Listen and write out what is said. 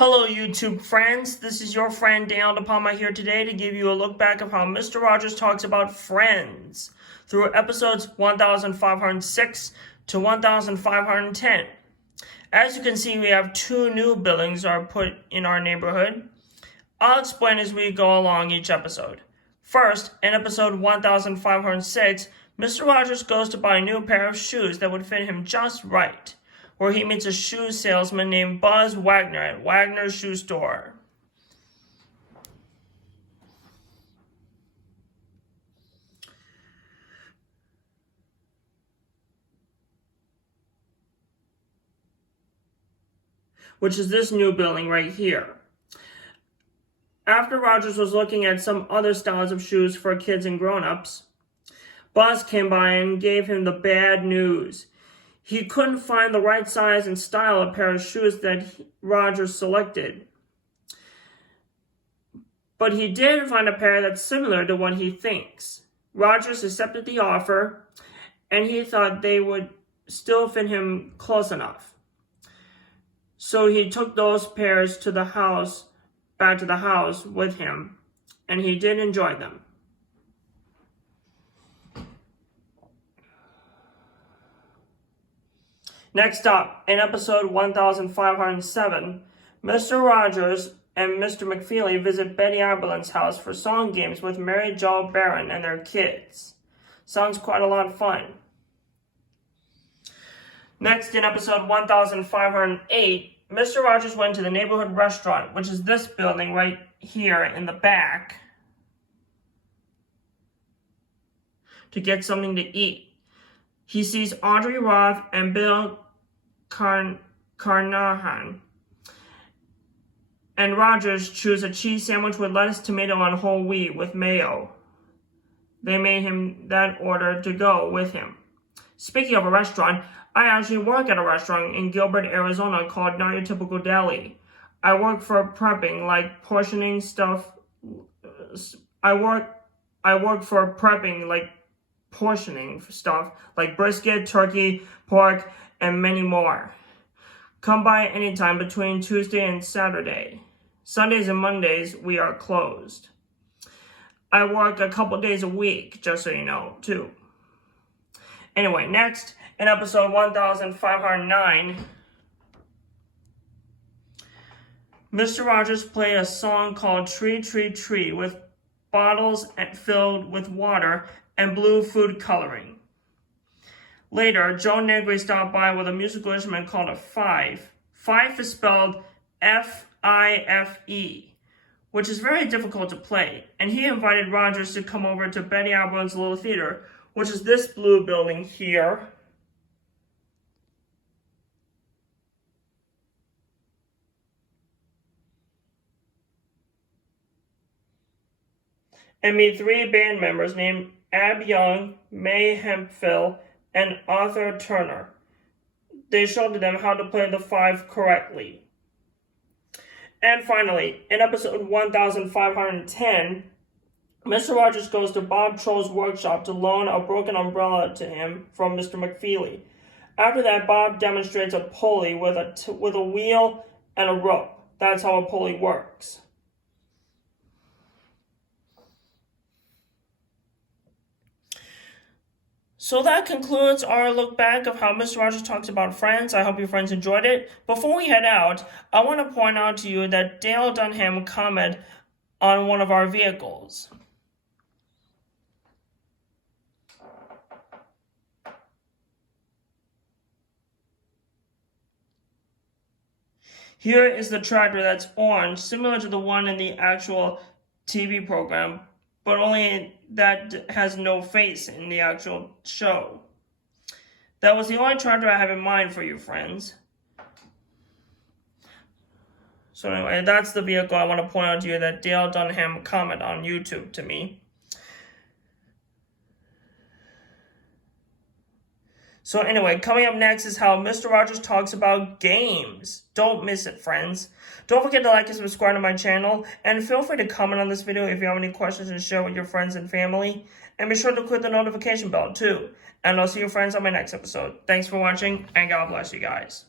Hello YouTube friends, this is your friend Daniel De Palma here today to give you a look back of how Mr. Rogers talks about Friends through episodes 1506 to 1510. As you can see, we have two new buildings are put in our neighborhood. I'll explain as we go along each episode. First, in episode 1506, Mr. Rogers goes to buy a new pair of shoes that would fit him just right, where he meets a shoe salesman named Buzz Wagner at Wagner's Shoe Store. Which is this new building right here. After Rogers was looking at some other styles of shoes for kids and grown-ups, Buzz came by and gave him the bad news. He couldn't find the right size and style of pair of shoes that Rogers selected. But he did find a pair that's similar to what he thinks. Rogers accepted the offer, and he thought they would still fit him close enough. So he took those pairs to the house, back to the house with him, and he did enjoy them. Next up, in episode 1507, Mr. Rogers and Mr. McFeely visit Betty Aberlin's house for song games with Mary Jo Barron and their kids. Sounds quite a lot of fun. Next, in episode 1508, Mr. Rogers went to the neighborhood restaurant, which is this building right here in the back, to get something to eat. He sees Audrey Roth and Bill Carnahan. And Rogers choose a cheese sandwich with lettuce, tomato, and whole wheat with mayo. They made him that order to go with him. Speaking of a restaurant, I actually work at a restaurant in Gilbert, Arizona called Not Your Typical Deli. I work for prepping, like portioning stuff. I work for prepping, like portioning stuff like brisket, turkey, pork, and many more. Come by anytime between Tuesday and Saturday. Sundays and Mondays, we are closed. I work a couple days a week, just so you know, too. Anyway, next, in episode 1509, Mr. Rogers played a song called Tree, Tree, Tree with bottles filled with water and blue food coloring. Later, Joe Negri stopped by with a musical instrument called a fife. Fife is spelled F-I-F-E, which is very difficult to play, and he invited Rogers to come over to Betty Aberlin's Little Theater, which is this blue building here. And meet three band members named Ab Young, May Hemphill, and Arthur Turner. They showed them how to play the fife correctly. And finally, in episode 1510, Mr. Rogers goes to Bob Troll's workshop to loan a broken umbrella to him from Mr. McFeely. After that, Bob demonstrates a pulley with a wheel and a rope. That's how a pulley works. So that concludes our look back of how Mr. Rogers talks about Friends. I hope your friends enjoyed it. Before we head out, I want to point out to you that Dale Dunham commented on one of our vehicles. Here is the tractor that's orange, similar to the one in the actual TV program, but only that has no face in the actual show. That was the only tractor I have in mind for you, friends. So anyway, that's the vehicle I want to point out to you that Dale Dunham commented on YouTube to me. So anyway, coming up next is how Mr. Rogers talks about games. Don't miss it, friends. Don't forget to like and subscribe to my channel, and feel free to comment on this video if you have any questions and share with your friends and family. And be sure to click the notification bell too. And I'll see you friends on my next episode. Thanks for watching, and God bless you guys.